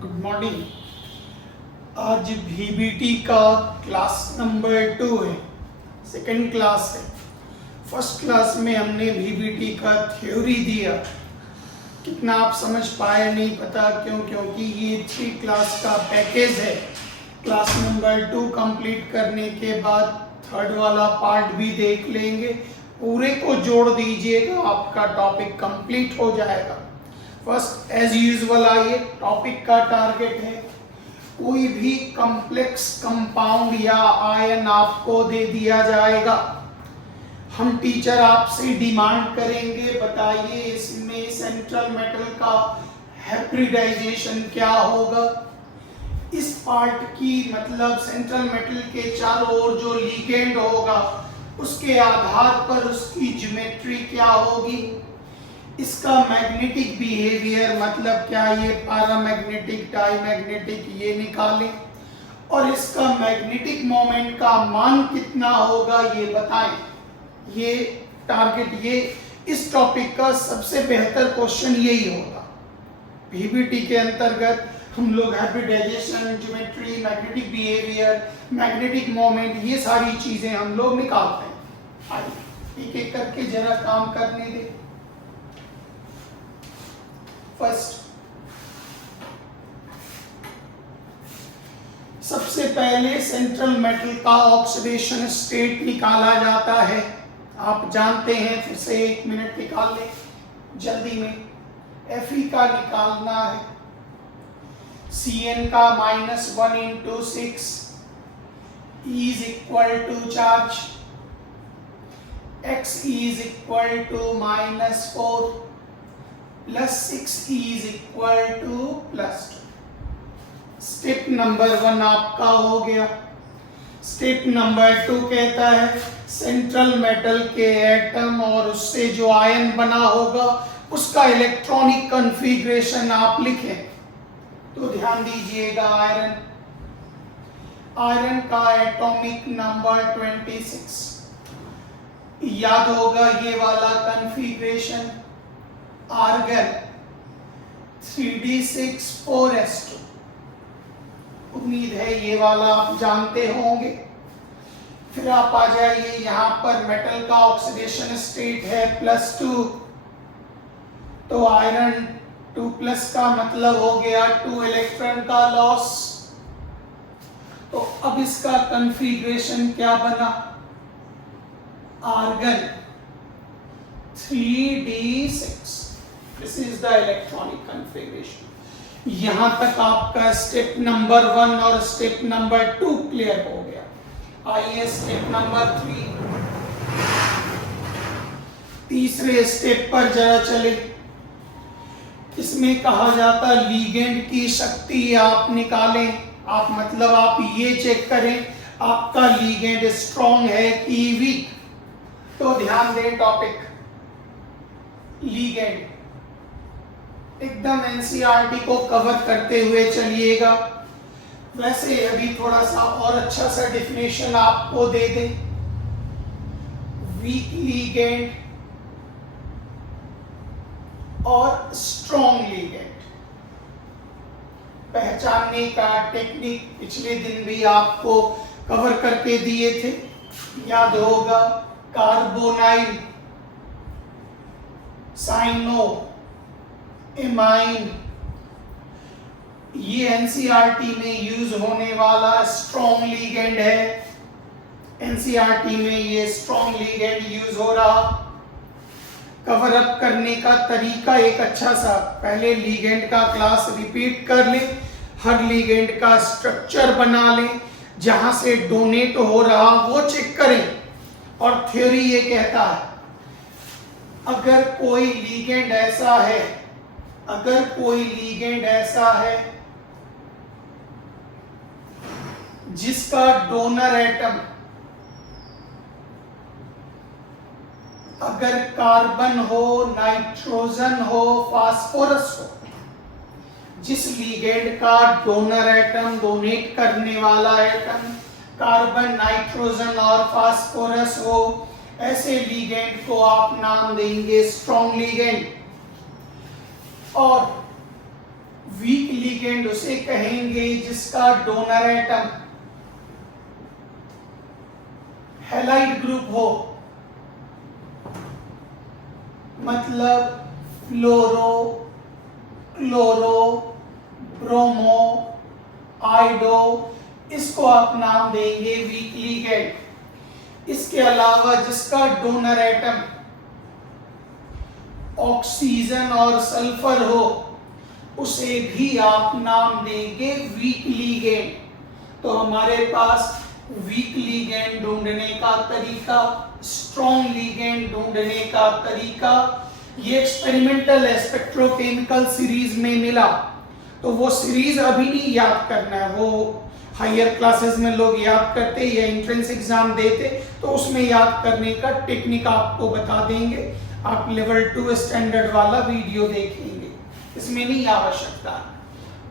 Good morning. आज VBT का class number 2 है, सेकंड क्लास है। फर्स्ट क्लास में हमने VBT का थ्योरी दिया, कितना आप समझ पाए नहीं पता क्यों, क्योंकि ये 3 क्लास का पैकेज है। क्लास नंबर 2 कंप्लीट करने के बाद थर्ड वाला पार्ट भी देख लेंगे, पूरे को जोड़ दीजिएगा, आपका टॉपिक कंप्लीट हो जाएगा। फर्स्ट एज यूजुअल आइए, टॉपिक का टारगेट है कोई भी कॉम्प्लेक्स कंपाउंड या आयन आपको दे दिया जाएगा, हम टीचर आपसे डिमांड करेंगे बताइए इसमें सेंट्रल मेटल का हाइब्रिडाइजेशन क्या होगा। इस पार्ट की मतलब सेंट्रल मेटल के चारों ओर जो लिगेंड होगा उसके आधार पर उसकी ज्योमेट्री क्या होगी, इसका मैग्नेटिक बिहेवियर मतलब क्या, ये पैरामैग्नेटिक डायमैग्नेटिक ये निकालें, और इसका मैग्नेटिक मोमेंट का मान कितना होगा ये बताएं। ये टारगेट, ये इस टॉपिक का सबसे बेहतर क्वेश्चन यही होगा। VBT के अंतर्गत हम लोग hybridization, geometry, magnetic behaviour, magnetic moment, ये सारी चीजें हम लोग निकालते हैं। आइए एक एक करके जरा काम करने दें। फर्स्ट, सबसे पहले सेंट्रल मेटल का ऑक्सीडेशन स्टेट निकाला जाता है, आप जानते हैं, फिर से 1 मिनट निकाल लें जल्दी में। Fe का निकालना है, Cn का -1 × 6 is equal to charge, X is equal to -4 plus 6 is equal to +2। Step number 1 आपका हो गया। स्टेप नंबर 2 कहता है सेंट्रल मेटल के एटम और उससे जो आयन बना होगा उसका इलेक्ट्रॉनिक कॉन्फ़िगरेशन आप लिखें। तो ध्यान दीजिएगा, आयरन का एटॉमिक नंबर 26, याद होगा ये वाला कॉन्फ़िगरेशन। आर्गन 3d6 4s2, उम्मीद है ये वाला आप जानते होंगे। फिर आप आ जाइए, यहां पर मेटल का ऑक्सीडेशन स्टेट है +2, तो आयरन 2+ का मतलब हो गया 2 इलेक्ट्रॉन का लॉस। तो अब इसका कॉन्फ़िगरेशन क्या बना, argon 3d6, this is the electronic configuration. यहां तक आपका स्टेप नंबर 1 और स्टेप नंबर 2 क्लियर हो गया। आइए स्टेप नंबर 3, तीसरे स्टेप पर जरा चले। इसमें कहा जाता लीगेंड की शक्ति आप निकालें, आप मतलब आप ये चेक करें आपका लीगेंड स्ट्रॉन्ग है कि वीक। तो ध्यान दें, टॉपिक लीगेंड एकदम NCERT को कवर करते हुए चलिएगा। वैसे अभी थोड़ा सा और अच्छा सा डिफिनेशन आपको दे दें, वीक लीगेंड और स्ट्रॉन्ग लीगेंड पहचानने का टेक्निक पिछले दिन भी आपको कवर करके दिए थे, याद होगा। कार्बोनाइल, साइनो, एमाइन, ये NCERT में यूज होने वाला स्ट्रॉन्ग लीगेंड है। NCERT में ये स्ट्रॉन्ग लीगेंड यूज हो रहा। कवर अप करने का तरीका एक अच्छा सा, पहले लीगेंड का क्लास रिपीट कर लें, हर लीगेंड का स्ट्रक्चर बना लें, जहां से डोनेट हो रहा वो चेक करें। और थ्योरी ये कहता है अगर कोई लीगेंड ऐसा है, अगर कोई लीगेंड ऐसा है जिसका डोनर एटम अगर कार्बन हो, नाइट्रोजन हो, फास्फोरस हो, जिस लीगेंड का डोनर एटम, डोनेट करने वाला एटम कार्बन, नाइट्रोजन और फास्फोरस हो, ऐसे लीगेंड को आप नाम देंगे स्ट्रॉन्ग लीगेंड। और वीक लिगेंड उसे कहेंगे जिसका डोनर एटम हैलाइड ग्रुप हो, मतलब फ्लोरो, क्लोरो, ब्रोमो, आइडो, इसको आप नाम देंगे वीक लिगेंड। इसके अलावा जिसका डोनर एटम ऑक्सीजन और सल्फर हो, उसे भी आप नाम देंगे वीक लिगेंड। तो हमारे पास वीक लिगेंड ढूंढने का तरीका, स्ट्रॉन्ग लिगेंड ढूंढने का तरीका, ये एक्सपेरिमेंटल है, स्पेक्ट्रोकेमिकल सीरीज में मिला। तो वो सीरीज अभी नहीं याद करना है, वो हायर क्लासेस में लोग याद करते या एंट्रेंस एग्जाम देते, तो उसमें याद करने का टेक्निक आपको बता देंगे। आप लेवल 2 स्टैंडर्ड वाला वीडियो देखेंगे, इसमें नहीं आवश्यकता।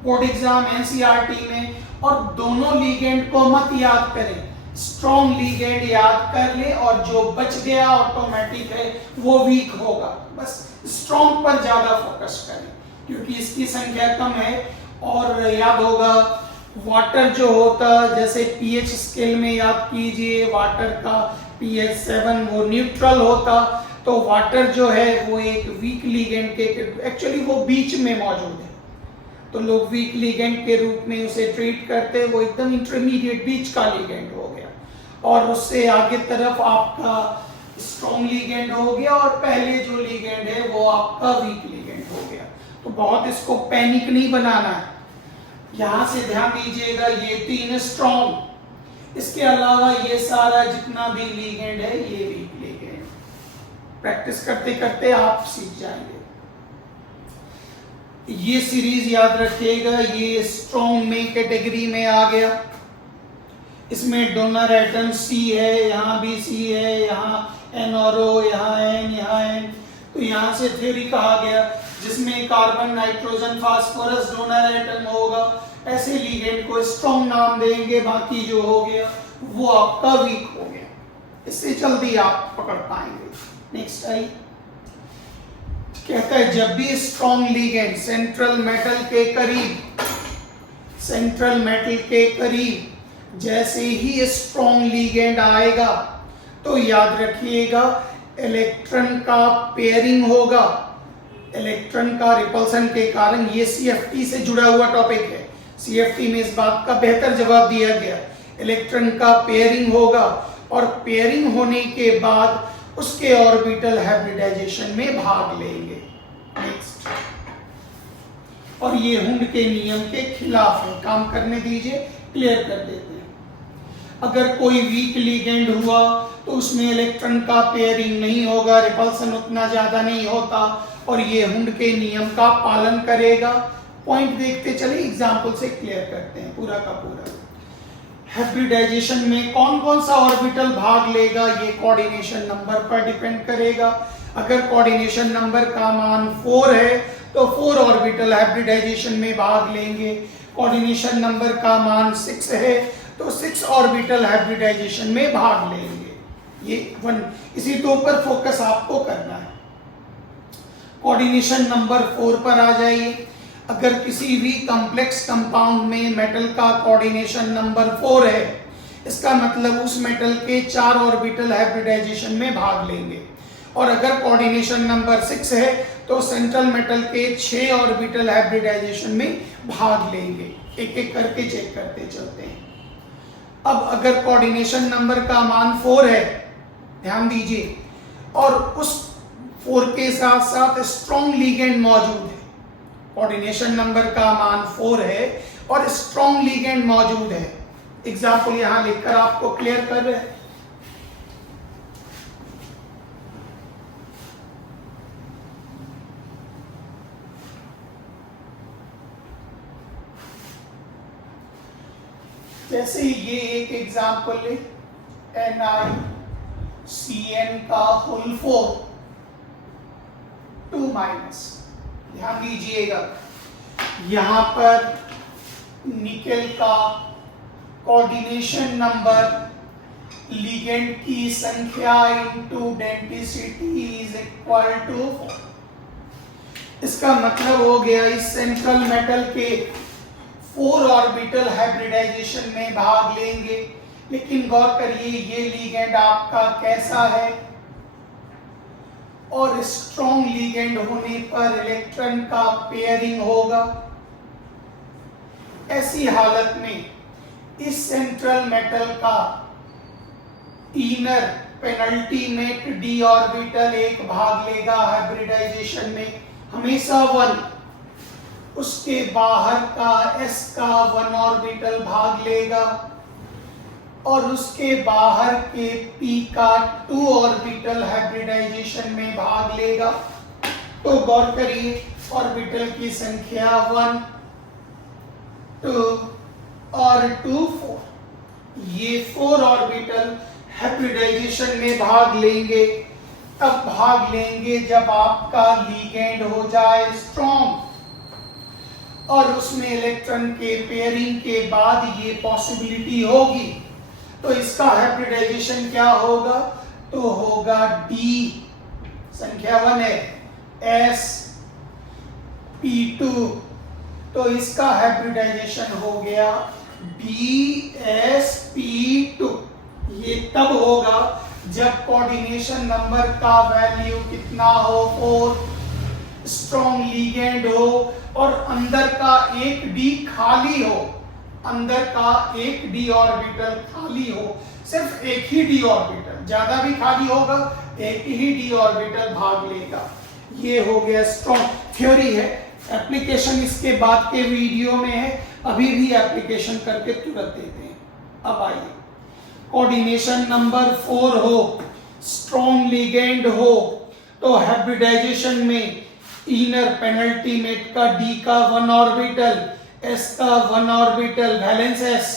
बोर्ड एग्जाम एनसीईआरटी में, और दोनों लिगेंड को मत याद करें, स्ट्रॉन्ग लिगेंड याद कर ले और जो बच गया ऑटोमेटिक है वो वीक होगा। बस स्ट्रॉन्ग पर ज्यादा फोकस करें क्योंकि इसकी संख्या कम है। और याद होगा वाटर जो होता, जैसे पीएच स्केल में याद कीजिए, वाटर का पीएच 7 वो न्यूट्रल होता, तो वाटर जो है वो एक वीक लिगेंड के एक्चुअली वो बीच में मौजूद है, तो लोग वीक लिगेंड के रूप में उसे ट्रीट करते हैं। वो एकदम इंटरमीडिएट बीच का लिगेंड हो गया, और उससे आगे तरफ आपका स्ट्रॉन्ग लिगेंड हो गया, और पहले जो लिगेंड है वो आपका वीक लिगेंड हो गया। तो बहुत इसको पैनिक नहीं बनाना है। यहां से ध्यान दीजिएगा, ये 3 स्ट्रॉन्ग, इसके अलावा ये सारा जितना भी लिगेंड है ये वीक लिगेंड। प्रैक्टिस करते करते आप सीख जाएंगे। ये सीरीज याद रखिएगा, ये स्ट्रॉन्ग में कैटेगरी में आ गया। इसमें डोनर एटम सी है, यहाँ भी सी है, यहाँ एन और ओ, यहाँ एन, यहाँ एन। तो यहाँ से थ्योरी कहा गया जिसमें carbon, nitrogen, phosphorus donor atom होगा, ऐसे लिगेंड को स्ट्रॉन्ग नाम देंगे। बाकी जो हो गया वो आपका वीक हो गया। इससे जल्दी आप पकड़ पाएंगे। नेक्स्ट आई कहता है जब भी स्ट्रॉन्ग लिगेंड सेंट्रल मेटल के करीब, सेंट्रल मेटल के करीब जैसे ही स्ट्रॉन्ग लिगेंड आएगा तो याद रखिएगा इलेक्ट्रॉन का पेयरिंग होगा। इलेक्ट्रॉन का रिपल्सन के कारण, ये सीएफटी से जुड़ा हुआ टॉपिक है, सीएफटी में इस बात का बेहतर जवाब दिया गया। इलेक्ट्रॉन का पेयरिंग होगा, और पेयरिंग होने के बाद उसके ऑर्बिटल हाइब्रिडाइजेशन में भाग लेंगे। नेक्स्ट, और ये हुंड के नियम के खिलाफ है, काम करने दीजिए, क्लियर कर देते हैं। अगर कोई वीक लिगेंड हुआ तो उसमें इलेक्ट्रॉन का पेयरिंग नहीं होगा, रिपल्सन उतना ज्यादा नहीं होता, और ये हुंड के नियम का पालन करेगा। पॉइंट देखते चले, एग्जाम्पल से क्लियर करते हैं पूरा का पूरा। हाइब्रिडाइजेशन में कौन कौन सा ऑर्बिटल भाग लेगा, ये कोऑर्डिनेशन नंबर पर डिपेंड करेगा। अगर कोऑर्डिनेशन नंबर का मान 4 है तो 4 ऑर्बिटल हाइब्रिडाइजेशन में भाग लेंगे। कोऑर्डिनेशन नंबर का मान 6 है तो 6 ऑर्बिटल हाइब्रिडाइजेशन में भाग लेंगे। ये 1, इसी के ऊपर फोकस आपको करना है। कोऑर्डिनेशन नंबर 4 पर आ जाइए। अगर किसी भी कॉम्प्लेक्स कंपाउंड में मेटल का कोऑर्डिनेशन नंबर 4 है, इसका मतलब उस मेटल के 4 ऑर्बिटल हाइब्रिडाइजेशन में भाग लेंगे। और अगर कोऑर्डिनेशन नंबर 6 है तो सेंट्रल मेटल के 6 ऑर्बिटल हाइब्रिडाइजेशन में भाग लेंगे। एक एक करके चेक करते चलते हैं। अब अगर कोऑर्डिनेशन नंबर का मान 4 है, ध्यान दीजिए, और उस 4 के साथ साथ स्ट्रॉन्ग लिगेंड मौजूद है, कोऑर्डिनेशन नंबर का मान 4 है और स्ट्रॉन्ग लिगेंड मौजूद है। एग्जाम्पल यहां लिखकर आपको क्लियर कर रहे हैं। जैसे ये एक एग्जाम्पल है, NiCN का होल 4 2 माइनस। ध्यान दीजिएगा, यहां पर निकेल का कोऑर्डिनेशन नंबर लिगेंड की संख्या into density is equal to 4। इसका मतलब हो गया इस सेंट्रल मेटल के 4 ऑर्बिटल हाइब्रिडाइजेशन में भाग लेंगे। लेकिन गौर करिए ये लिगेंड आपका कैसा है, और स्ट्रॉन्ग लिगेंड होने पर इलेक्ट्रॉन का पेयरिंग होगा। ऐसी हालत में इस सेंट्रल मेटल का इनर पेनल्टीमेट डी ऑर्बिटल एक भाग लेगा हाइब्रिडाइजेशन में, हमेशा 1। उसके बाहर का s का 1 ऑर्बिटल भाग लेगा और उसके बाहर के p का 2 ऑर्बिटल हाइब्रिडाइजेशन में भाग लेगा। तो गौर करिए ऑर्बिटल की संख्या 1, 2 और 2, 4। ये 4 ऑर्बिटल हाइब्रिडाइजेशन में भाग लेंगे। तब भाग लेंगे जब आपका लिगेंड हो जाए स्ट्रॉन्ग, और उसमें इलेक्ट्रॉन के पेयरिंग के बाद ये पॉसिबिलिटी होगी। तो इसका हाइब्रिडाइजेशन क्या होगा, तो होगा डी, संख्या 1 है, s p2। तो इसका हाइब्रिडाइजेशन हो गया dsp2। ये तब होगा जब कोऑर्डिनेशन नंबर का वैल्यू कितना हो, 4, स्ट्रॉन्ग लिगेंड हो और अंदर का एक डी खाली हो, अंदर का एक डी ऑर्बिटल खाली हो, सिर्फ एक ही डी ऑर्बिटल, ज्यादा भी खाली होगा, एक ही डी ऑर्बिटल भाग लेगा। ये हो गया स्ट्रॉन्ग। थ्योरी है, एप्लीकेशन इसके बाद के वीडियो में है, अभी भी एप्लीकेशन करके तुरंत देते हैं। अब आइए, कोऑर्डिनेशन नंबर 4 हो, स्ट्रॉन्ग लिगेंड हो, तो हाइब्रिडाइजेशन में इनर पेनल्टीमेट का डी का 1 ऑर्बिटल, s का 1 ऑर्बिटल वैलेंस s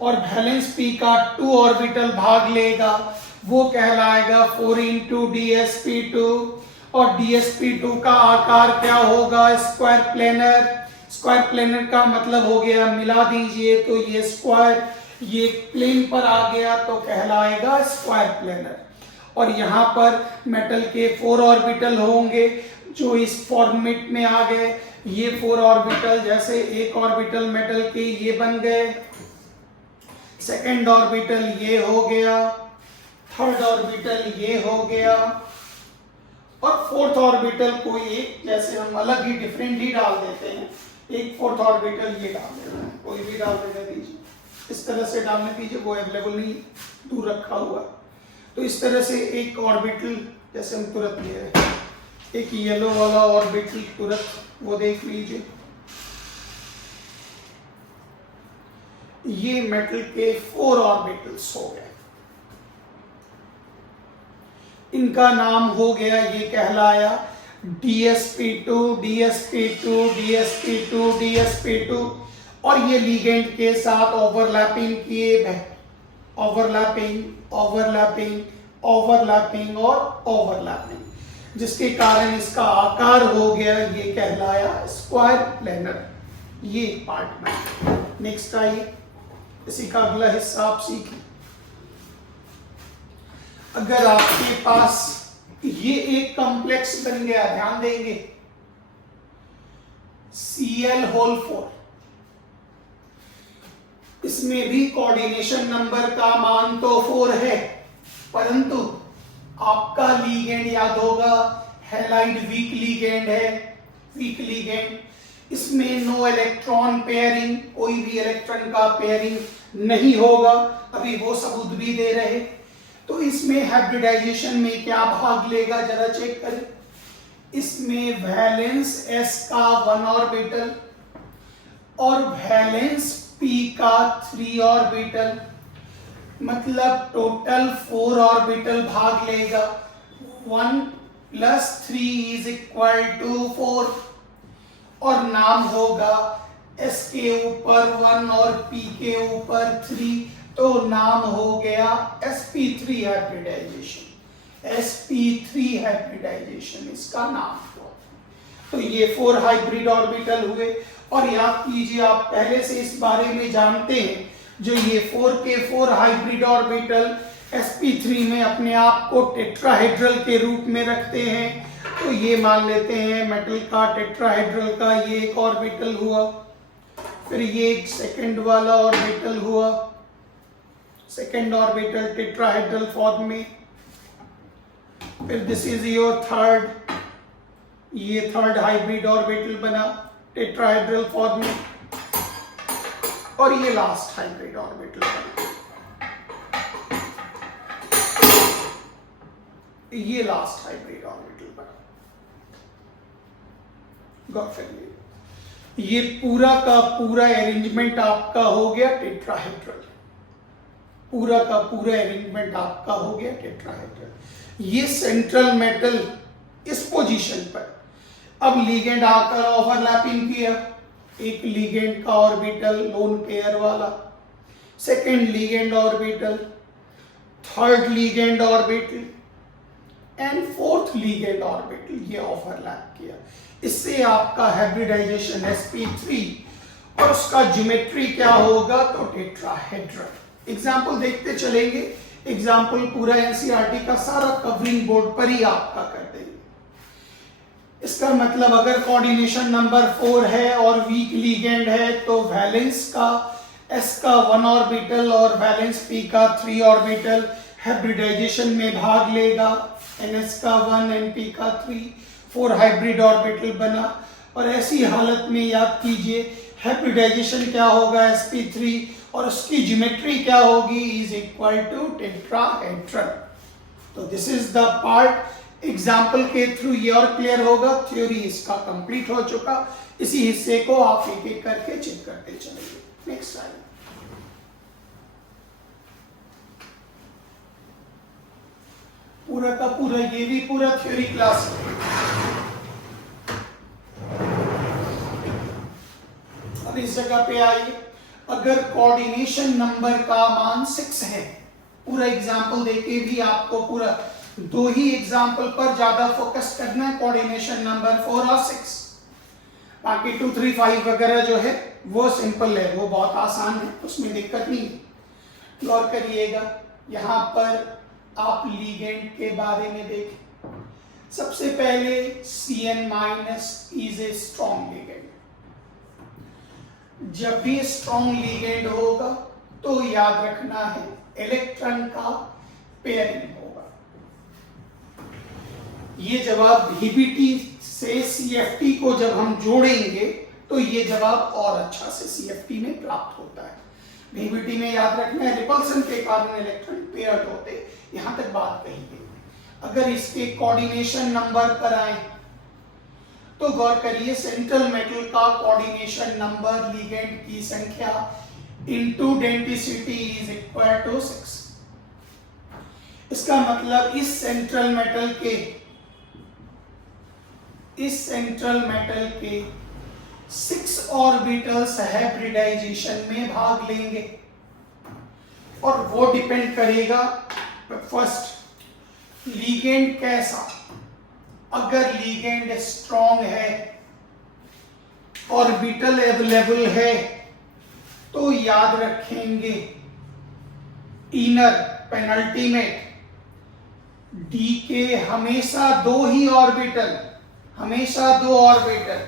और वैलेंस p का 2 ऑर्बिटल भाग लेगा। वो कहलाएगा 4 × dsp2। और dsp2 का आकार क्या होगा, स्क्वायर प्लेनर। स्क्वायर प्लेनर का मतलब हो गया, मिला दीजिए तो ये स्क्वायर, ये प्लेन पर आ गया तो कहलाएगा स्क्वायर प्लेनर। और यहाँ पर मेटल के 4 ऑर्बिटल होंगे जो इस फॉर्मेट में आ गए। ये 4 ऑर्बिटल, जैसे एक ऑर्बिटल मेटल के ये बन गए, सेकंड ऑर्बिटल ये हो गया, थर्ड ऑर्बिटल ये हो गया, और फोर्थ ऑर्बिटल कोई एक, जैसे हम अलग ही डिफरेंट ही डाल देते हैं, एक फोर्थ ऑर्बिटल ये डाल देते हैं, कोई भी डाल देने दीजिए, इस तरह से डालने दीजिए, वो अवेलेबल नहीं, दूर रखा हुआ। तो इस तरह से एक ऑर्बिटल, जैसे हम तुरंत ले रहे हैं, एक येलो वाला ऑर्बिटल तुरंत, वो देख लीजिए। ये मेटल के 4 ऑर्बिटल्स हो गए, इनका नाम हो गया, ये कहलाया dsp2, dsp2, dsp2, dsp2। और ये लिगेंड के साथ ओवरलैपिंग किए, ओवरलैपिंग, ओवरलैपिंग, ओवरलैपिंग और ओवरलैपिंग, जिसके कारण इसका आकार हो गया, ये कहलाया स्क्वायर प्लेनर। ये पार्ट में। नेक्स्ट आइए, इसी का अगला हिस्सा आप सीखें। अगर आपके पास ये एक कॉम्प्लेक्स बन गया, ध्यान देंगे, Cl4, इसमें भी कोऑर्डिनेशन नंबर का मान तो 4 है, परंतु आपका लिगेंड याद होगा, हैलाइड वीक लिगेंड है, वीक लिगेंड। इसमें नो इलेक्ट्रॉन पेयरिंग, कोई भी इलेक्ट्रॉन का पेयरिंग नहीं होगा, अभी वो सबूत भी दे रहे। तो इसमें हाइब्रिडाइजेशन में क्या भाग लेगा, जरा चेक करें। इसमें वैलेंस s का 1 ऑर्बिटल और वैलेंस p का 3 ऑर्बिटल, मतलब टोटल 4 ऑर्बिटल भाग लेगा। 1 + 3 = 4। और नाम होगा s के ऊपर 1 और p के ऊपर 3, तो नाम हो गया sp3 हाइब्रिडाइजेशन, sp3 हाइब्रिडाइजेशन इसका नाम हुआ। तो ये 4 हाइब्रिड ऑर्बिटल हुए। और याद कीजिए, आप पहले से इस बारे में जानते हैं, जो ये 4 के 4 हाइब्रिड ऑर्बिटल sp3 में अपने आप को टेट्राहेड्रल के रूप में रखते हैं। तो ये मान लेते हैं मेटल का टेट्राहेड्रल का ये एक ऑर्बिटल हुआ, फिर ये एक सेकंड वाला ऑर्बिटल हुआ, सेकंड ऑर्बिटल टेट्राहेड्रल फॉर्म में, फिर दिस इज योर थर्ड, ये थर्ड हाइब्रिड ऑर्बिटल बना टेट्राहेड्रल फॉर्म में, और ये लास्ट हाइब्रिड ऑर्बिटल बना, ये लास्ट हाइब्रिड ऑर्बिटल बना। गौर करिए, ये पूरा का पूरा अरेंजमेंट आपका हो गया टेट्राहेड्रल, पूरा का पूरा अरेंजमेंट आपका हो गया टेट्राहेड्रल। ये सेंट्रल मेटल इस पोजीशन पर, अब लिगेंड आकर ओवरलैपिंग किया, एक लिगेंड का ऑर्बिटल लोन पेयर वाला, second ligand orbital, third ligand orbital and fourth ligand orbital, ये ओवरलैप किया। इससे आपका हाइब्रिडाइजेशन sp3 और उसका ज्योमेट्री क्या होगा, तो टेट्राहेड्रल। एग्जाम्पल देखते चलेंगे, एग्जाम्पल पूरा एनसीईआरटी का सारा कवरिंग बोर्ड पर ही आपका कर देंगे। इसका मतलब अगर कोऑर्डिनेशन नंबर 4 है और वीक लिगेंड है तो वैलेंस का s का 1 ऑर्बिटल और वैलेंस p का 3 ऑर्बिटल हाइब्रिडाइजेशन में भाग लेगा, ns का 1 np का 3, 4 हाइब्रिड ऑर्बिटल बना। और ऐसी हालत में याद कीजिए हाइब्रिडाइजेशन क्या होगा sp3 और उसकी ज्योमेट्री क्या होगी, इज इक्वल टू टेट्राहेड्रल। तो this is the part example के थ्रू ये और क्लियर होगा, थ्योरी इसका कंप्लीट हो चुका। इसी हिस्से को आप एक एक करके चेक करते चलेंगे। Next slide. पूरा का पूरा ये भी पूरा थ्योरी क्लास है। अब इस जगह पे आइए, अगर कोऑर्डिनेशन नंबर का मान 6 है, पूरा एग्जाम्पल देके भी आपको पूरा 2 ही एग्जाम्पल पर ज्यादा फोकस करना है, कोऑर्डिनेशन नंबर 4 और 6। बाकी 2, 3, 5 वगैरह जो है वो सिंपल है, वो बहुत आसान है, उसमें दिक्कत नहीं है। गौर करिएगा, यहाँ पर आप लिगेंड के बारे में देखें। सबसे पहले Cn- is a strong ligand. जब भी स्ट्रॉन्ग लिगेंड होगा तो याद रखना है इलेक्ट्रॉन का पेयरिंग होगा। ये जवाब VBT से CFT को जब हम जोड़ेंगे तो ये जवाब और अच्छा से CFT में प्राप्त होता है। VBT में याद रखना है रिपल्सन के कारण इलेक्ट्रॉन पेयर्ड होते, यहां तक बात कही गई। अगर इसके कोऑर्डिनेशन नंबर पर आए तो गौर करिए, सेंट्रल मेटल का कोऑर्डिनेशन नंबर लिगेंड की संख्या into density is equal to 6। इसका मतलब इस सेंट्रल मेटल के 6 ऑर्बिटल्स हाइब्रिडाइजेशन में भाग लेंगे और वो डिपेंड करेगा फर्स्ट लिगेंड कैसा। अगर लिगेंड स्ट्रॉन्ग है, ऑर्बिटल अवेलेबल है, तो याद रखेंगे इनर पेनल्टीमेट डी के हमेशा 2 ही ऑर्बिटल, हमेशा 2 ऑर्बिटल,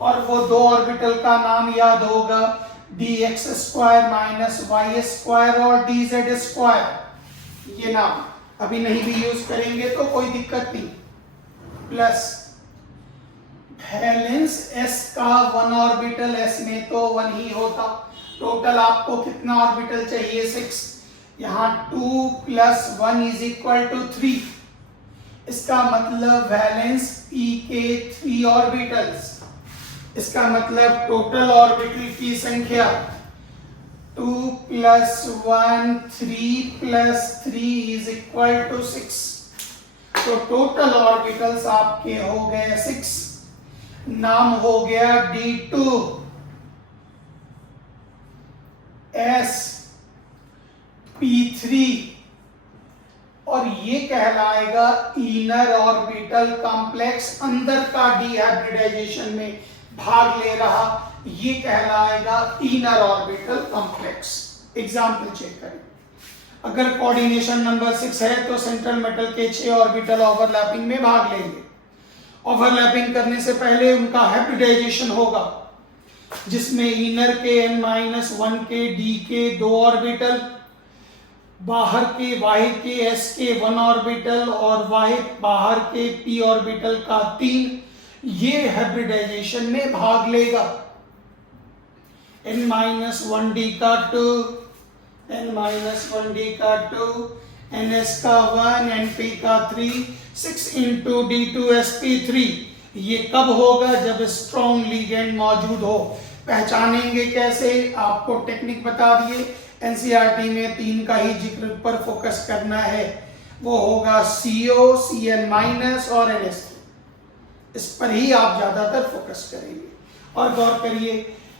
और वो 2 ऑर्बिटल का नाम याद होगा dx² -y² और dz²। ये नाम अभी नहीं भी यूज करेंगे तो कोई दिक्कत नहीं। प्लस वैलेंस s का 1 ऑर्बिटल, s में तो 1 ही होता, टोटल आपको कितना ऑर्बिटल चाहिए 6, यहाँ 2 + 1 = 3। इसका मतलब वैलेंस p के 3 ऑर्बिटल्स, इसका मतलब टोटल ऑर्बिटल की संख्या 2 + 1 3 + 3 = 6। तो टोटल ऑर्बिटल्स आपके हो गए 6। नाम हो गया D2 sp3 और ये कहलाएगा इनर ऑर्बिटल कॉम्प्लेक्स, अंदर का डिहाइब्रिडाइजेशन में भाग ले रहा, ये कहलाएगा inner orbital complex. Example check करें, अगर कोऑर्डिनेशन नंबर 6 है तो सेंट्रल मेटल के 6 ऑर्बिटल ओवरलैपिंग में भाग लेंगे। ओवरलैपिंग करने से पहले उनका हाइब्रिडाइजेशन होगा, जिसमें इनर के n-1 के d के 2 ऑर्बिटल, बाहर के y के s के 1 ऑर्बिटल और y बाहर के p ऑर्बिटल का 3, ये हाइब्रिडाइजेशन में भाग लेगा। n-1d का 2, n-1d का 2, ns का 1, np का 3, 6 into d2sp3। ये कब होगा? जब स्ट्रॉन्ग लिगेंड मौजूद हो। पहचानेंगे कैसे? आपको टेक्निक बता दिए, एनसीईआरटी में 3 का ही जिक्र पर फोकस करना है, वो होगा CO, Cn- और NS3। इस पर ही आप ज्यादातर फोकस करेंगे। और गौर करिए,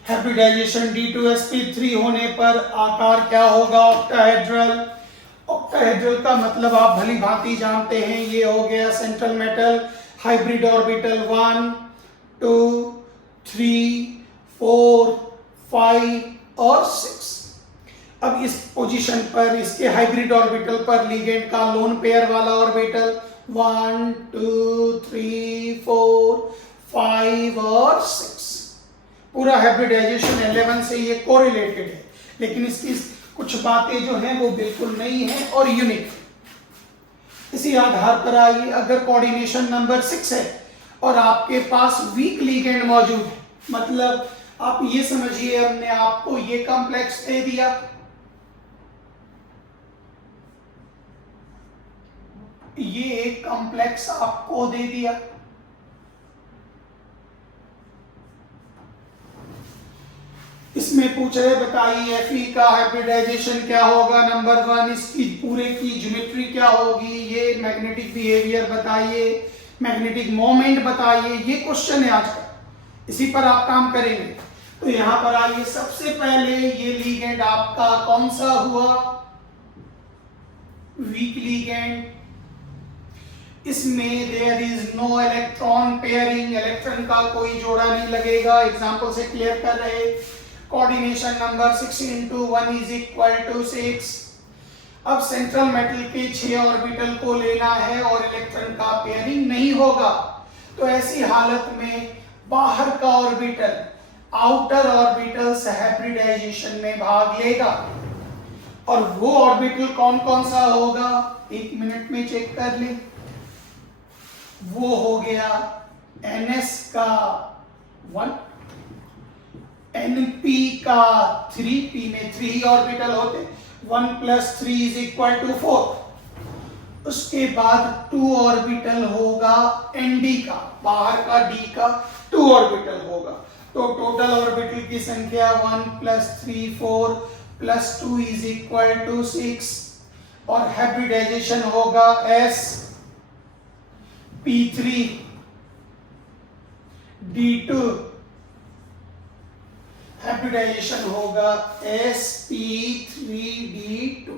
हाइब्रिडाइजेशन d2sp3 होने पर आकार क्या होगा? ऑक्टाहेड्रल। ऑक्टाहेड्रल का मतलब आप भली भांति जानते हैं, ये हो गया सेंट्रल मेटल, हाइब्रिड ऑर्बिटल 1, 2, 3, 4, 5 और 6। अब इस पोजीशन पर, इसके हाइब्रिड ऑर्बिटल पर लिगेंड का लोन पेयर वाला ऑर्बिटल 1, 2, 3, 4, 5 और 6। पूरा हाइब्रिडाइजेशन 11 से ये कोरिलेटेड है, लेकिन इसकी कुछ बातें जो हैं वो बिल्कुल नई हैं और यूनिक है। इसी आधार पर आइए, अगर कोऑर्डिनेशन नंबर 6 है और आपके पास वीक लिगेंड मौजूद है, मतलब आप ये समझिए हमने आपको ये कॉम्प्लेक्स दे दिया, ये एक कॉम्प्लेक्स आपको दे दिया, इसमें पूछ रहे बताइए Fe का हाइब्रिडाइजेशन क्या होगा? नंबर 1, इसकी पूरे की ज्योमेट्री क्या होगी? ये मैग्नेटिक बिहेवियर बताइए, मैग्नेटिक मोमेंट बताइए। ये क्वेश्चन है आज का, इसी पर आप काम करेंगे। तो यहां पर आइए, सबसे पहले ये लिगेंड आपका कौन सा हुआ? Weak ligand. इसमें there is no electron pairing, electron का कोई जोड़ा नहीं लगेगा। एग्जांपल से क्लियर कर रहे। Coordination number 6 into 1 is equal to 6। अब सेंट्रल मेटल के 6 ऑर्बिटल को लेना है और इलेक्ट्रॉन का पेयरिंग नहीं होगा, तो ऐसी हालत में बाहर का ऑर्बिटल, आउटर ऑर्बिटल हाइब्रिडाइजेशन में भाग लेगा। और वो ऑर्बिटल कौन कौन सा होगा? 1 मिनट में चेक कर ले। वो हो गया NS का 1, NP का 3, P में 3 ऑर्बिटल होते, 1 + 3 = 4। उसके बाद 2 ऑर्बिटल होगा ND का, बाहर का D का 2 ऑर्बिटल होगा। तो टोटल ऑर्बिटल की संख्या 1 + 3 4 + 2 = 6। और हाइब्रिडाइजेशन होगा sp3 d2, हाइब्रिडाइजेशन होगा sp3d2।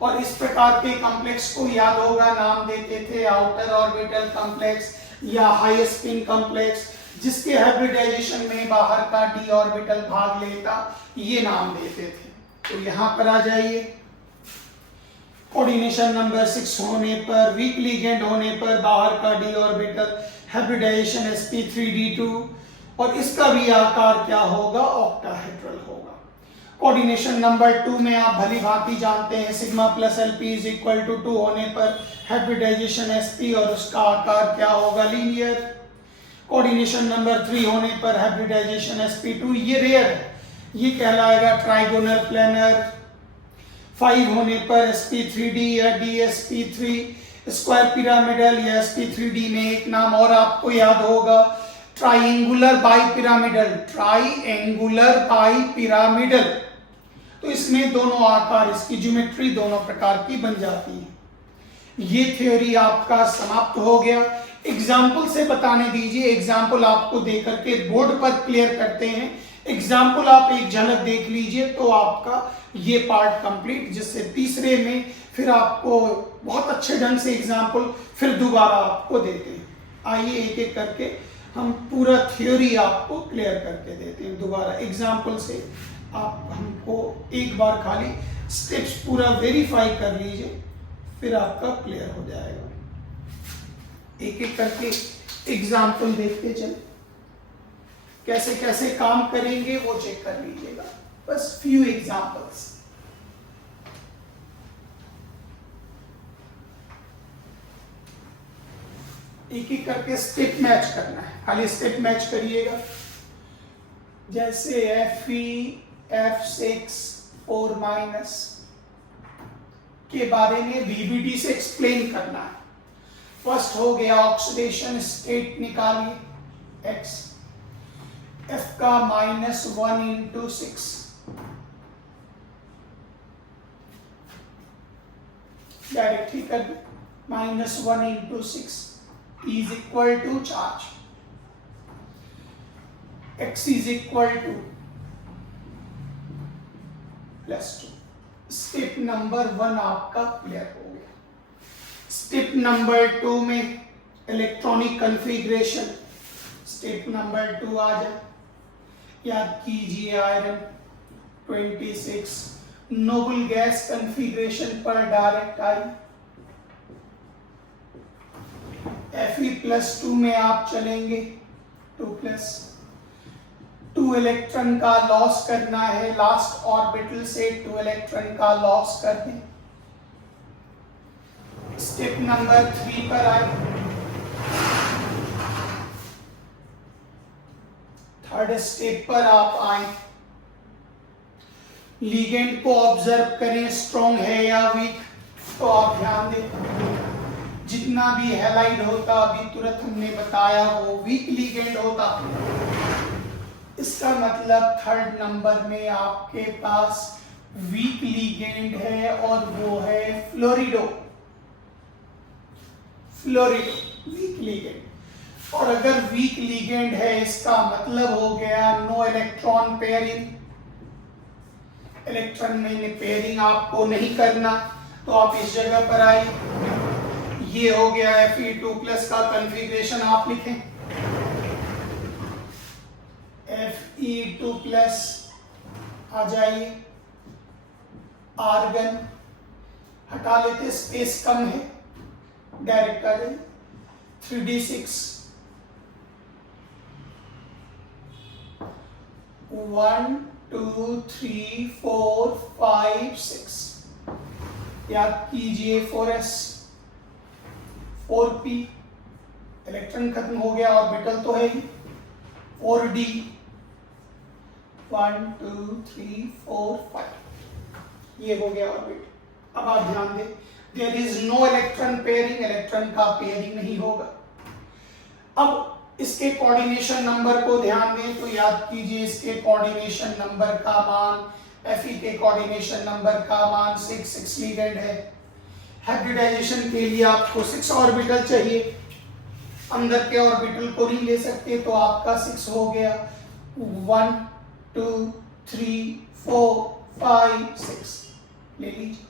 और इस प्रकार के कॉम्प्लेक्स को याद होगा, नाम देते थे आउटर ऑर्बिटल कॉम्प्लेक्स या हाई स्पिन कॉम्प्लेक्स, जिसके हाइब्रिडाइजेशन में बाहर का d ऑर्बिटल भाग लेता, ये नाम देते थे। तो यहां पर आ जाइए, कोऑर्डिनेशन नंबर 6 होने पर, वीक लिगेंड होने पर बाहर का d ऑर्बिटल, हाइब्रिडाइजेशन sp3d2, और इसका भी आकार क्या होगा? ऑक्टाहेड्रल होगा। कोऑर्डिनेशन नंबर 2 में आप भली भांति जानते हैं, सिग्मा + LP = 2 होने पर हाइब्रिडाइजेशन sp और उसका आकार क्या होगा? लीनियर। कोऑर्डिनेशन नंबर 3 होने पर हाइब्रिडाइजेशन sp2, ये रेयर है, ये कहलाएगा ट्राइगोनल प्लेनर। 5 होने पर sp3d या dsp3, स्क्वायर पिरामिडल या sp3d में एक नाम और आपको याद होगा, ट्राइंगुलर बाइपिरामिडल, ट्राइंगुलर बाइपिरामिडल। तो इसमें दोनों आकार, इसकी ज्योमेट्री दोनों प्रकार की बन जाती है। ये थ्योरी आपका समाप्त हो गया। एग्जाम्पल से बताने दीजिए, एग्जाम्पल आपको देकर के बोर्ड पर क्लियर करते हैं। एग्जाम्पल आप एक झलक देख लीजिए तो आपका ये पार्ट कंप्लीट, जिससे तीसरे में फिर आपको बहुत अच्छे ढंग से एग्जाम्पल फिर दोबारा आपको देते हैं। आइए एक एक करके हम पूरा थ्योरी आपको क्लियर करके देते हैं दोबारा एग्जाम्पल से। आप हमको एक बार खाली स्टेप्स पूरा वेरीफाई कर लीजिए, फिर आपका क्लियर हो जाएगा। एक एक करके एग्जाम्पल देखते चले, कैसे कैसे काम करेंगे वो चेक कर लीजिएगा। बस फ्यू एग्जाम्पल्स। एक एक करके स्टेप मैच करना है, खाली स्टेप मैच करिएगा। जैसे Fe(F6) 4- के बारे में VBT से एक्सप्लेन करना है। फर्स्ट हो गया ऑक्सीडेशन स्टेट निकालिए X, F का -1 × 6, डायरेक्ट ही कर दे। -1 × 6 is equal to charge, X is equal to +2। Step number 1 आपका क्लियर हो गया। स्टेप नंबर 2 में इलेक्ट्रॉनिक कॉन्फ़िगरेशन, स्टेप नंबर 2 आ जाए। याद कीजिए आयरन 26 नोबल गैस कॉन्फ़िगरेशन पर डायरेक्ट आई। Fe+2 में आप चलेंगे 2+, 2 इलेक्ट्रॉन का लॉस करना है, लास्ट ऑर्बिटल से 2 इलेक्ट्रॉन का लॉस कर दें। स्टेप नंबर 3 पर आए, थर्ड स्टेप पर आप आए। लिगेंड को ऑब्जर्व करें, स्ट्रॉन्ग है या वीक। तो आप ध्यान दें, जितना भी हैलाइड होता अभी तुरंत हमने बताया वो वीक लिगेंड होता। इसका मतलब थर्ड नंबर में आपके पास वीक लिगेंड है और वो है फ्लोरिडो वीक लिगेंड। और अगर वीक लिगेंड है इसका मतलब हो गया नो इलेक्ट्रॉन पेयरिंग, इलेक्ट्रॉन में पेयरिंग आपको नहीं करना। तो आप इस जगह पर आइए, ये हो गया Fe2+ का कॉन्फ़िगरेशन आप लिखें। Fe2+ आ जाइए, आर्गन हटा लेते, स्पेस कम है, डायरेक्ट आ जाइए। 3d6 1 2 3 4 5 6, याद कीजिए 4s 4p, इलेक्ट्रॉन खत्म हो गया, ऑर्बिटल तो है ही। 4d 1 2 3 4 5, ये हो गया ऑर्बिट। अब आप ध्यान दें, there is no electron pairing, electron का पेयरिंग नहीं होगा। अब इसके कोऑर्डिनेशन नंबर को ध्यान दें तो याद कीजिए, इसके कोऑर्डिनेशन नंबर का मान, Fe के कोऑर्डिनेशन नंबर का मान 6 लिगेंड है। हाइब्रिडाइजेशन के लिए आपको 6 ऑर्बिटल चाहिए, अंदर के ऑर्बिटल को नहीं ले सकते, तो आपका 6 हो गया। 1 2 3 4 5 6 ले लीजिए।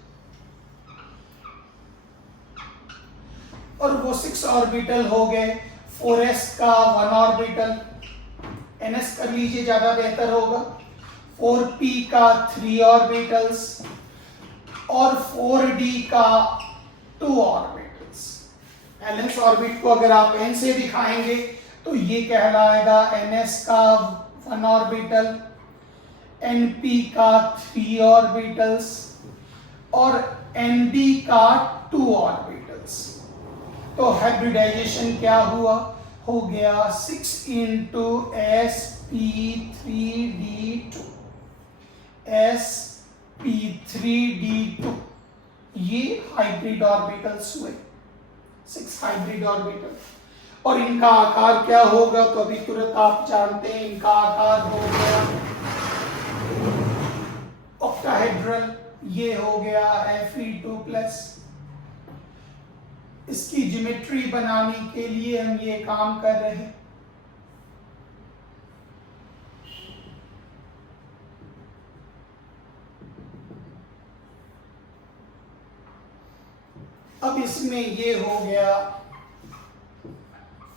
और वो 6 ऑर्बिटल हो गए। 4s का 1 ऑर्बिटल, ns कर लीजिए, ज्यादा बेहतर होगा। 4p का 3 ऑर्बिटल्स और 4d का 2 ऑर्बिटल्स। वैलेंस ऑर्बिट को अगर आप n से दिखाएंगे तो ये कहलाएगा ns का 1 ऑर्बिटल, np का 3 ऑर्बिटल्स और nd का 2 ऑर्बिटल्स। तो हाइब्रिडाइजेशन क्या हुआ, हो गया 6 × sp3d2 sp3d2, ये हाइब्रिड ऑर्बिटल्स हुए, 6 हाइब्रिड ऑर्बिटल। और इनका आकार क्या होगा, तो अभी तुरंत आप जानते हैं, इनका आकार हो गया ऑक्टाहेड्रल, ये हो गया Fe2+। इसकी ज्योमेट्री बनाने के लिए हम ये काम कर रहे हैं। अब इसमें ये हो गया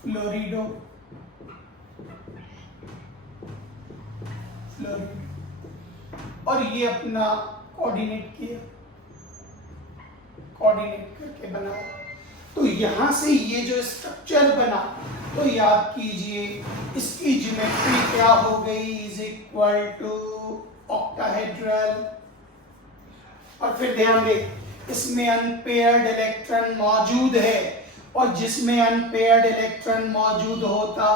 फ्लोरिडो, और ये अपना कोऑर्डिनेट किया, कोऑर्डिनेट करके बनाया। तो यहाँ से ये जो स्ट्रक्चर बना, तो याद कीजिए इसकी ज्योमेट्री क्या हो गई, इज इक्वल टू ऑक्टाहेड्रल। और फिर ध्यान दे, इसमें अनपेयर्ड इलेक्ट्रॉन मौजूद है, और जिसमें अनपेयर्ड इलेक्ट्रॉन मौजूद होता,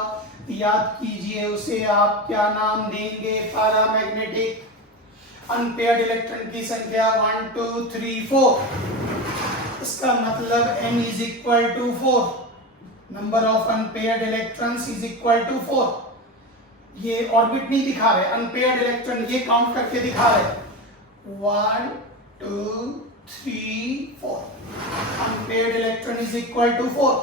याद कीजिए उसे आप क्या नाम देंगे, पैरामैग्नेटिक। अनपेयर्ड इलेक्ट्रॉन की संख्या 1 2 3 4, इसका मतलब n is equal to 4, number of unpaired electrons is equal to 4। ये ऑर्बिट नहीं दिखा रहे, अनपेयर्ड इलेक्ट्रॉन ये काउंट करके दिखा रहे 1 2 3 4, unpaired electron is equal to 4।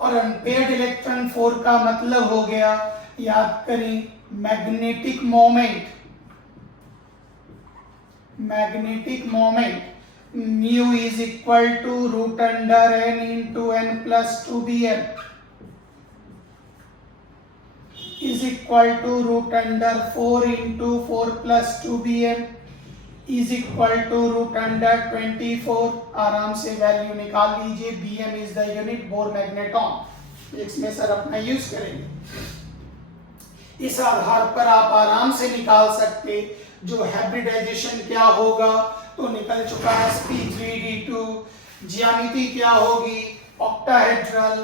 और अनपेयर्ड इलेक्ट्रॉन 4 का मतलब हो गया, याद करें, magnetic moment. Magnetic moment mu is equal to root under n into n plus 2bm is equal to root under 4 into 4 plus 2bm is equal to root under 24। आराम से value निकाल लीजिए। bm is the unit bore magneton, इसमें sir अपना use करेंगे। इस आधार पर आप आराम से निकाल सकते जो हाइब्रिडाइजेशन क्या होगा, तो निकल चुका है sp3d2। ज्यामिति क्या होगी, ऑक्टाहेड्रल।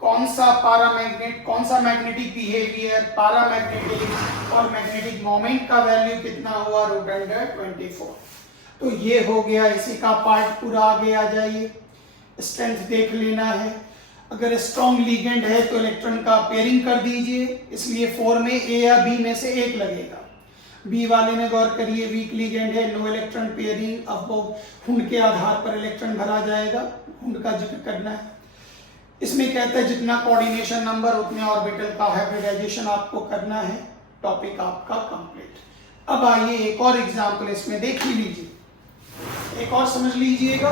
कौन सा पैरामैग्नेट, कौन सा मैग्नेटिक बिहेवियर, पैरामैग्नेटिक। और मैग्नेटिक मोमेंट का वैल्यू कितना हुआ, रूट अंडर 24। तो ये हो गया, इसी का पार्ट पूरा। आगे आ जाइए, स्ट्रेंथ देख लेना है। अगर स्ट्रॉन्ग लिगेंड है तो इलेक्ट्रॉन का पेयरिंग कर दीजिए, इसलिए 4 में ए या बी में से एक लगेगा। बी वाले में गौर करिए, वीक लिगेंड है, नो इलेक्ट्रॉन पेयरिंग। अब वो हुंड के आधार पर इलेक्ट्रॉन भरा जाएगा, हुंड का जिक्र करना है। इसमें कहता है जितना कोऑर्डिनेशन नंबर उतने ऑर्बिटल का हाइब्रिडाइजेशन आपको करना है। टॉपिक आपका कंप्लीट। अब आइए एक और एग्जांपल इसमें देख ही लीजिए, एक और समझ लीजिएगा,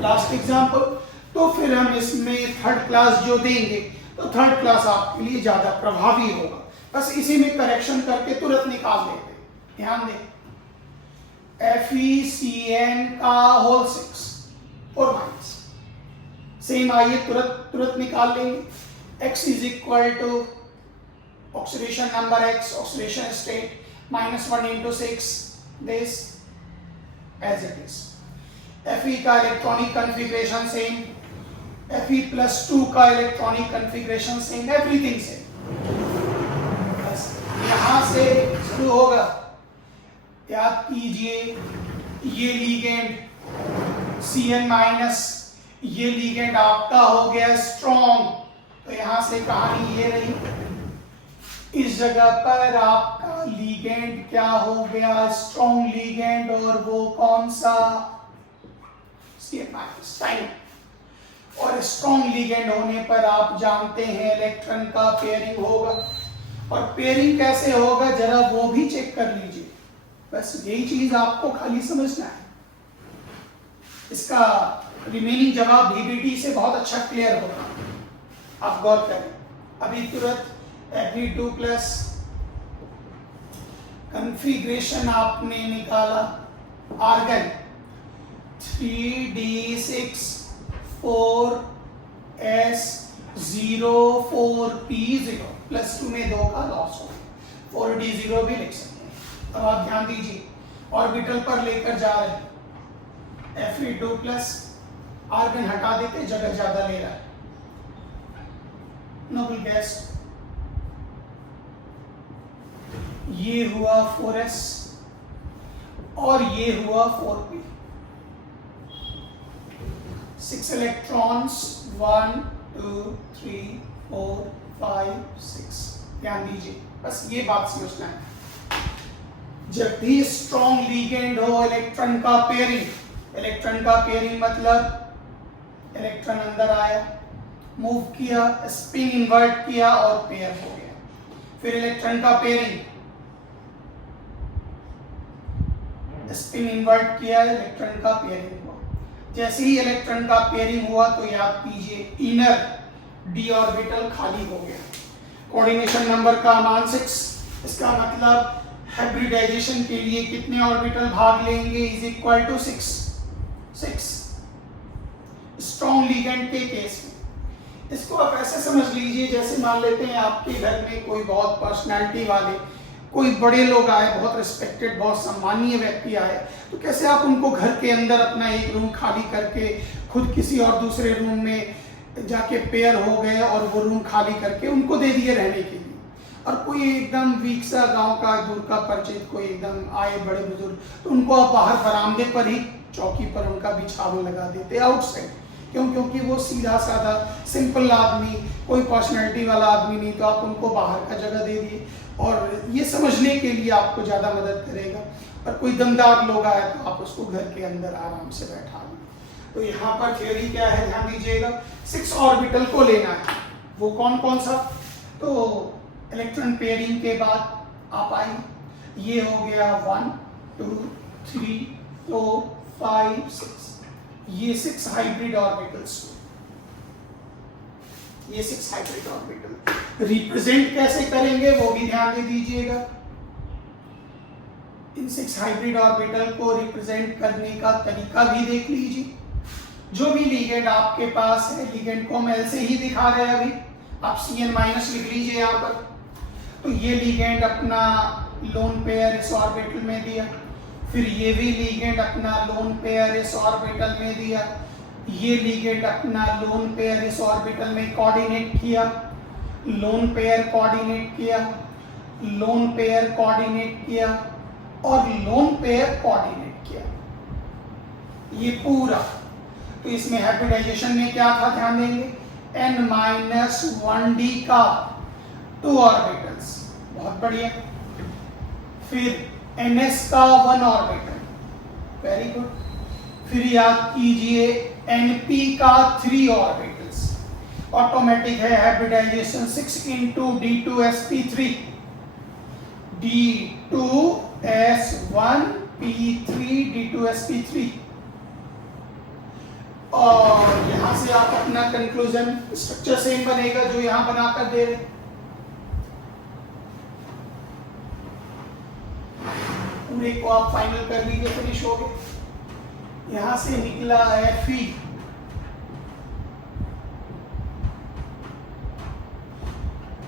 लास्ट एग्जांपल। तो फिर हम इसमें थर्ड क्लास जो देंगे, तो थर्ड क्लास आपके लिए ज्यादा प्रभावी होगा। बस इसी में करेक्शन करके तुरंत निकाल देते। ध्यान दें, FeCN का होल 6 और माइनस सेम, आइए तुरंत निकाल लेंगे। x is equal to oxidation number x, oxidation state, -1 into 6, this as it is. Fe का इलेक्ट्रॉनिक कन्फिग्रेशन सेम, Fe+2 का electronic configuration same, everything same. यहां से शुरू होगा। याद कीजिए, ये लीगेंड Cn-, ये लीगेंड आपका हो गया स्ट्रॉन्ग। तो यहां से कहानी ये रही, इस जगह पर आपका लीगेंड क्या हो गया, स्ट्रॉन्ग लीगेंड। और वो कौन सा, Cn-। और स्ट्रॉन्ग लीगेंड होने पर आप जानते हैं इलेक्ट्रॉन का पेयरिंग होगा। और पेयरिंग कैसे होगा जरा वो भी चेक कर लीजिए। बस यही चीज आपको खाली समझना है। इसका रिमेनिंग जवाब VBT से बहुत अच्छा क्लियर होगा, आप गौर करें। अभी तुरंत Fe2+ कन्फिग्रेशन आपने निकाला, आर्गन 3d6 4s0 4p0, +2 में 2 का लॉस हो, 4d0 भी लिख सकते हैं। अब आप ध्यान दीजिए, ऑर्बिटल पर लेकर जा रहे हैं, Fe2+, आर्गन हटा देते, जगह ज्यादा ले रहा है, नोबल गैस। ये हुआ 4s और ये हुआ 4p, 6 इलेक्ट्रॉन्स, 1 2 3 4 5 6। ध्यान दीजिए, बस ये बात समझना है। जब भी स्ट्रॉन्ग लीगेंड हो, इलेक्ट्रॉन का पेयरिंग मतलब इलेक्ट्रॉन अंदर आया, मूव किया, स्पिन इन्वर्ट किया और पेयर हो गया। फिर इलेक्ट्रॉन का पेयरिंग, स्पिन इन्वर्ट किया, इलेक्ट्रॉन का पेयरिंग हुआ। जैसे ही इलेक्ट्रॉन का पेयरिंग हुआ तो याद कीजिए इनर d ऑर्बिटल खाली हो गया। कोऑर्डिनेशन नंबर का मान 6, इसका मतलब हाइब्रिडाइजेशन के लिए कितने ऑर्बिटल भाग लेंगे, is equal to 6। Strong ligand के केस में इसको आप ऐसे समझ लीजिए जैसे मान लेते हैं आपके घर में कोई बहुत पर्सनैलिटी वाले कोई बड़े लोग आए, बहुत रिस्पेक्टेड, बहुत सम्मानीय व्यक्ति आए, तो कैसे आप उनको घर के अंदर अपना एक रूम खाली करके खुद किसी और दूसरे रूम में जाके पेयर हो गए और वो रूम खाली करके उनको दे दिए रहने के लिए। और कोई एकदम वीक सा गांव का दूर का परिचित कोई एकदम आए बड़े बुजुर्ग, तो उनको आप बाहर बरामदे पर ही चौकी पर उनका बिछावन लगा देते आउटसाइड। क्यों? क्योंकि वो सीधा साधा सिंपल आदमी, कोई पर्सनैलिटी वाला आदमी नहीं, तो आप उनको बाहर का जगह दे दिए और ये समझने के लिए आपको ज़्यादा मदद करेगा। और कोई दमदार लोग आए तो आप उसको घर के अंदर आराम से बैठा दें। तो यहाँ पर थ्योरी क्या है, ध्यान दीजिएगा, 6 ऑर्बिटल को लेना है। वो कौन कौन सा? तो इलेक्ट्रॉन पेयरिंग के बाद आप आए, ये हो गया 1 2 3 4 5 6, ये 6 हाइब्रिड ऑर्बिटल्स, ये 6 हाइब्रिड ऑर्बिटल रिप्रेजेंट कैसे करेंगे वो भी ध्यान दे दीजिएगा। इन 6 हाइब्रिड ऑर्बिटल को रिप्रेजेंट करने का तरीका भी देख लीजिए। जो भी लिगेंड आपके पास है, लिगेंड को हम L से ही दिखा रहे हैं, अभी आप Cn माइनस लिख लीजिए यहाँ पर। तो ये लिगेंड अपना लोन पेयर इस ऑर्बिटल में दिया, फिर ये भी लिगेंड अपना लोन पेयर इस ऑर्बिटल में दिया, ये लिगेंड अपना लोन पेयर इस ऑर्बिटल में कोऑर्डिनेट किया, लोन पेयर कोऑर्डिनेट किया, लोन पेयर कोऑर्डिनेट किया और लोन पेयर कोऑर्डिनेट किया, ये पूरा। तो इसमें हाइब्रिडाइजेशन में क्या था, ध्यान देंगे, n-1d का 2 ऑर्बिटल्स, बहुत बढ़िया। फिर ns का 1 ऑर्बिटल, वेरी गुड। फिर याद कीजिए np का 3 ऑर्बिटल्स, ऑटोमेटिक है hybridisation 6 into d2sp3, d2s1p3 d2sp3। और यहां से आप अपना कंक्लूजन, स्ट्रक्चर सेम बनेगा जो यहां बनाकर दे रहे। पूरे को आप फाइनल कर लीजिए, फिनिश हो गए। यहां से निकला है Fe,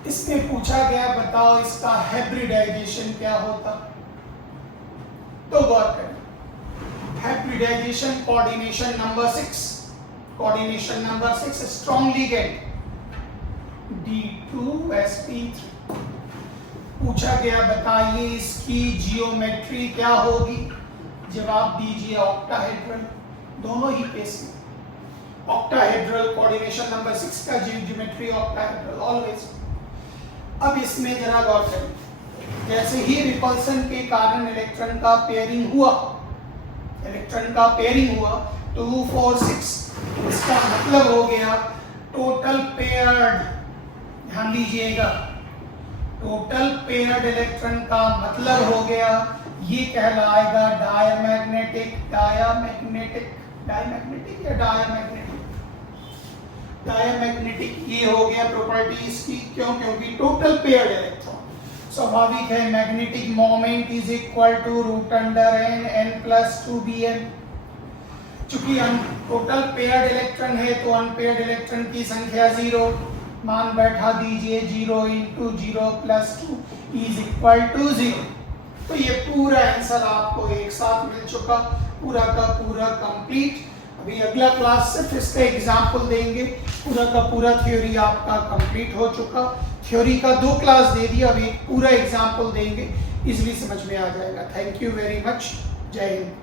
इसमें पूछा गया बताओ इसका हाइब्रिडाइजेशन क्या होता। तो गौर करें, hybridization coordination number 6, coordination number 6 strong ligand d2sp3। पूछा गया बताइए इसकी जियोमेट्री क्या होगी, जवाब दीजिए ऑक्टाहेड्रल। दोनों ही केस में ऑक्टाहेड्रल, कोऑर्डिनेशन नंबर 6 का जियोमेट्री ऑक्टाहेड्रल ऑलवेज। अब इसमें जरा गौर करें, जैसे ही रिपल्सन के कारण इलेक्ट्रॉन का पेयरिंग हुआ, इलेक्ट्रॉन का पेयरिंग हुआ 2 4 6, इसका मतलब हो गया टोटल पेयर्ड, ध्यान दीजिएगा, टोटल पेयर्ड इलेक्ट्रॉन का मतलब हो गया, ये कहलाएगा डायमैग्नेटिक, डायमैग्नेटिक, डायमैग्नेटिक या डायमैग्नेटिक, डायमैग्नेटिक ये हो गया प्रॉपर्टी इसकी। क्यों? क्योंकि टोटल पेयर्ड इलेक्ट्रॉन, स्वाभाविक है magnetic moment is equal to √n+2bn। चूंकि हम टोटल पेयर्ड इलेक्ट्रॉन है तो अनपेयर्ड इलेक्ट्रॉन की संख्या 0, मान बैठा दीजिए 0 × 0 + 2 इज इक्वल टू 0। तो ये पूरा आंसर आपको एक साथ मिल चुका, पूरा का पूरा कंप्लीट। अभी अगला क्लास सिर्फ इसका एग्जाम्पल देंगे, पूरा का पूरा थ्योरी आपका कंप्लीट हो चुका। थ्योरी का 2 क्लास दे दिया, अभी पूरा एग्जाम्पल देंगे, इजीली समझ में आ जाएगा। थैंक यू वेरी मच, जय हिंद।